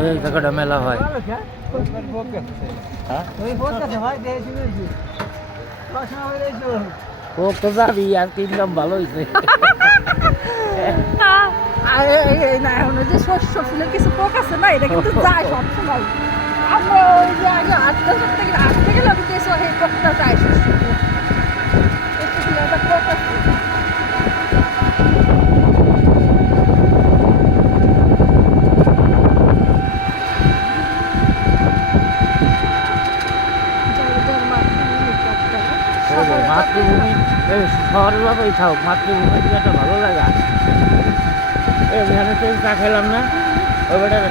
এই জায়গাটা মেলা হয়। ও তো যাবি আর কি, ইনকাম ভালো হয়েছে। না এখন ওই যে শস্য ফুলের কিছু পোক আছে না, এটা কিন্তু যায় সবসময়। আমরা ওই যে আগে 8 দশক থেকে আটতে গেলে আমি কিছু এই পোকটা যায় শস্য ফুলে। শস্য ফুলে একটা পোক আছে। মাতৃভূমি শহরের বাবাই থাক, মাতৃভূমি একটা ভালো লাগা। এখানে তো চা খেলাম না, ওই বেটার